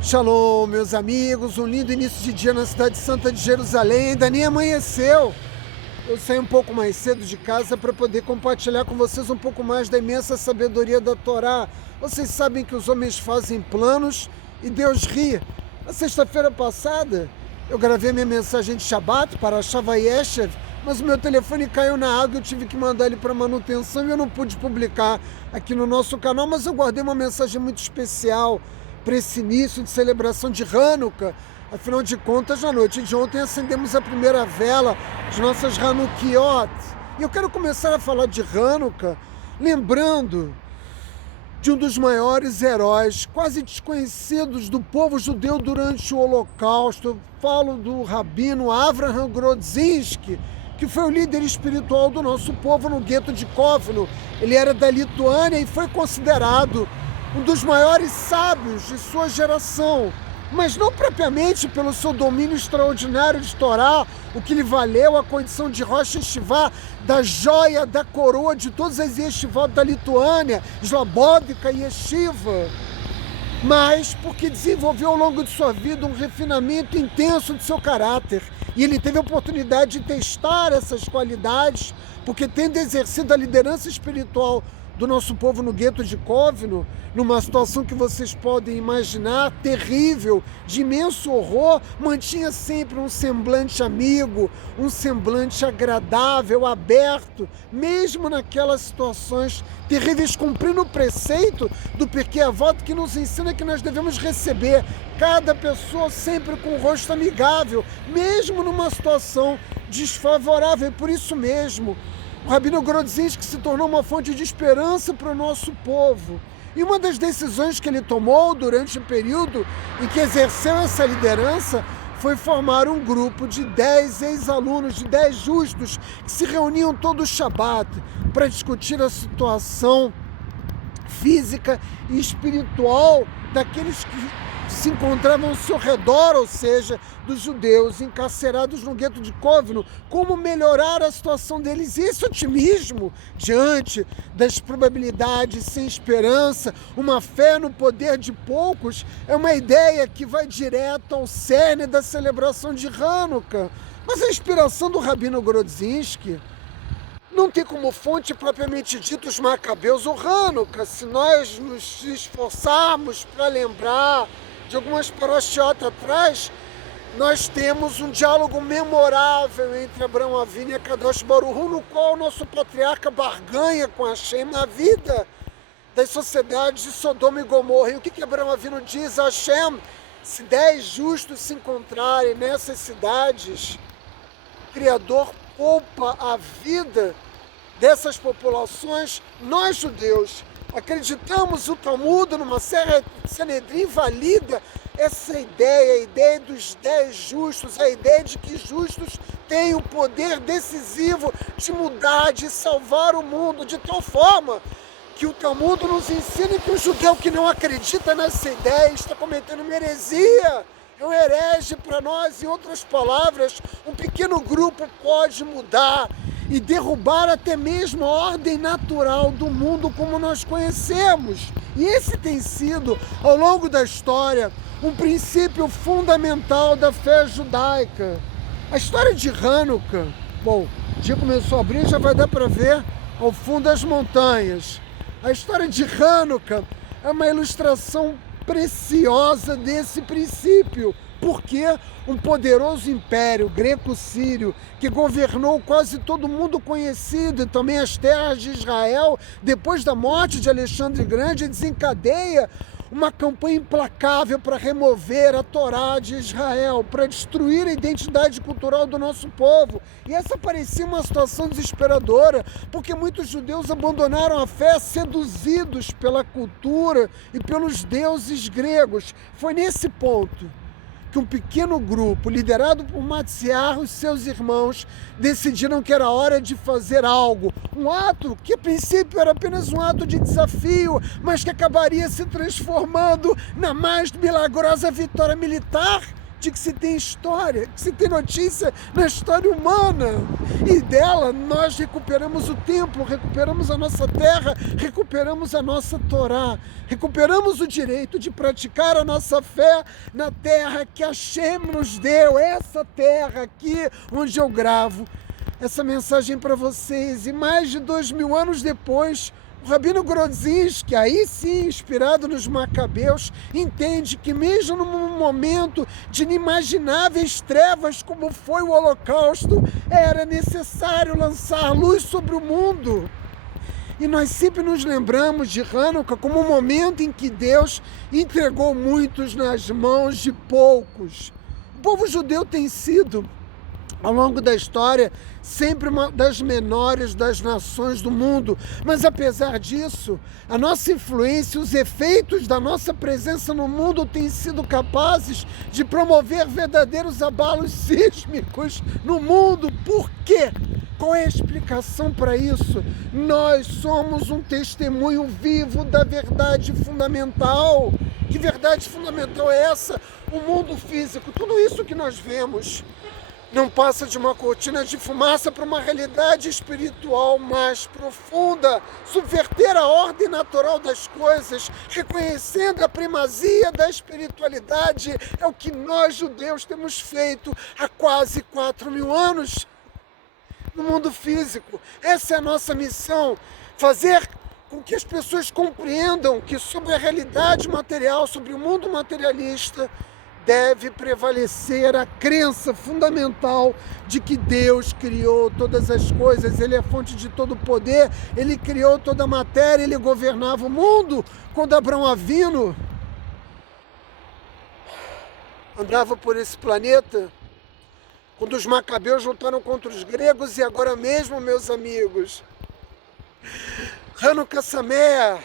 Shalom, meus amigos, um lindo início de dia na cidade santa de Jerusalém, ainda nem amanheceu. Eu saí um pouco mais cedo de casa para poder compartilhar com vocês um pouco mais da imensa sabedoria da Torá. Vocês sabem que os homens fazem planos e Deus ri. Na sexta-feira passada, eu gravei minha mensagem de Shabbat para Shavayeshev, mas o meu telefone caiu na água e eu tive que mandar ele para manutenção e eu não pude publicar aqui no nosso canal, mas eu guardei uma mensagem muito especial para esse início de celebração de Hanukkah. Afinal de contas, na noite de ontem acendemos a primeira vela de nossas Hanukiot. E eu quero começar a falar de Hanukkah, lembrando de um dos maiores heróis, quase desconhecidos do povo judeu durante o Holocausto. Eu falo do rabino Avraham Grodzinski, que foi o líder espiritual do nosso povo no gueto de Kovno. Ele era da Lituânia e foi considerado um dos maiores sábios de sua geração, mas não propriamente pelo seu domínio extraordinário de Torá, o que lhe valeu a condição de Rosh Yeshiva, da joia da coroa de todas as yeshivot da Lituânia, Slobodka e Yeshiva, mas porque desenvolveu ao longo de sua vida um refinamento intenso de seu caráter. E ele teve a oportunidade de testar essas qualidades, porque tendo exercido a liderança espiritual do nosso povo no gueto de Kovno, numa situação que vocês podem imaginar, terrível, de imenso horror, mantinha sempre um semblante amigo, um semblante agradável, aberto, mesmo naquelas situações terríveis, cumprindo o preceito do Pirkei Avot, que nos ensina que nós devemos receber cada pessoa sempre com o rosto amigável, mesmo numa situação desfavorável. E por isso mesmo, o rabino Grodzinski se tornou uma fonte de esperança para o nosso povo. E uma das decisões que ele tomou durante o período em que exerceu essa liderança foi formar um grupo de 10 ex-alunos, de 10 justos, que se reuniam todo Shabat para discutir a situação física e espiritual daqueles que se encontravam ao seu redor, ou seja, dos judeus encarcerados no gueto de Kovno, como melhorar a situação deles. E esse otimismo diante das probabilidades sem esperança, uma fé no poder de poucos, é uma ideia que vai direto ao cerne da celebração de Hanukkah. Mas a inspiração do rabino Grodzinski não tem como fonte propriamente dita os Macabeus ou Hanukkah. Se nós nos esforçarmos para lembrar de algumas parashiot atrás, nós temos um diálogo memorável entre Abraão Avinu e Kadosh Baruch Hu, no qual o nosso patriarca barganha com Hashem na vida das sociedades de Sodoma e Gomorra. E o que Abraão Avinu diz a Hashem? Se 10 justos se encontrarem nessas cidades, o Criador poupa a vida dessas populações. Nós, judeus, acreditamos, o Talmud, numa Sanedrim, valida essa ideia, a ideia dos 10 justos, a ideia de que justos têm o poder decisivo de mudar, de salvar o mundo, de tal forma que o Talmud nos ensina que o judeu que não acredita nessa ideia está cometendo uma heresia, é um herege para nós. Em outras palavras, um pequeno grupo pode mudar e derrubar até mesmo a ordem natural do mundo como nós conhecemos. E esse tem sido, ao longo da história, um princípio fundamental da fé judaica. A história de Hanukkah, bom, o dia começou a abrir, já vai dar para ver ao fundo das montanhas. A história de Hanukkah é uma ilustração preciosa desse princípio, porque um poderoso império greco-sírio que governou quase todo o mundo conhecido e também as terras de Israel, depois da morte de Alexandre Grande, desencadeia uma campanha implacável para remover a Torá de Israel, para destruir a identidade cultural do nosso povo. E essa parecia uma situação desesperadora, porque muitos judeus abandonaram a fé, seduzidos pela cultura e pelos deuses gregos. Foi nesse ponto que um pequeno grupo, liderado por Matsiar e seus irmãos, decidiram que era hora de fazer algo. Um ato que a princípio era apenas um ato de desafio, mas que acabaria se transformando na mais milagrosa vitória militar de que se tem história, que se tem notícia na história humana. E dela nós recuperamos o templo, recuperamos a nossa terra, recuperamos a nossa Torá, recuperamos o direito de praticar a nossa fé na terra que Hashem nos deu, essa terra aqui onde eu gravo essa mensagem para vocês. E mais de 2000 anos depois, o Rabino Grodzinski, aí sim inspirado nos Macabeus, entende que mesmo num momento de inimagináveis trevas como foi o Holocausto, era necessário lançar luz sobre o mundo. E nós sempre nos lembramos de Hanukkah como um momento em que Deus entregou muitos nas mãos de poucos. O povo judeu tem sido, ao longo da história, sempre uma das menores das nações do mundo. Mas apesar disso, a nossa influência, os efeitos da nossa presença no mundo têm sido capazes de promover verdadeiros abalos sísmicos no mundo. Por quê? Qual é a explicação para isso? Nós somos um testemunho vivo da verdade fundamental. Que verdade fundamental é essa? O mundo físico, tudo isso que nós vemos, não passa de uma cortina de fumaça para uma realidade espiritual mais profunda. Subverter a ordem natural das coisas, reconhecendo a primazia da espiritualidade, é o que nós judeus temos feito há quase 4000 anos no mundo físico. Essa é a nossa missão, fazer com que as pessoas compreendam que sobre a realidade material, sobre o mundo materialista, deve prevalecer a crença fundamental de que Deus criou todas as coisas, Ele é fonte de todo poder, Ele criou toda a matéria, Ele governava o mundo. Quando Abraão Avino andava por esse planeta, quando os Macabeus lutaram contra os gregos, e agora mesmo, meus amigos, Hanukkah Sameach,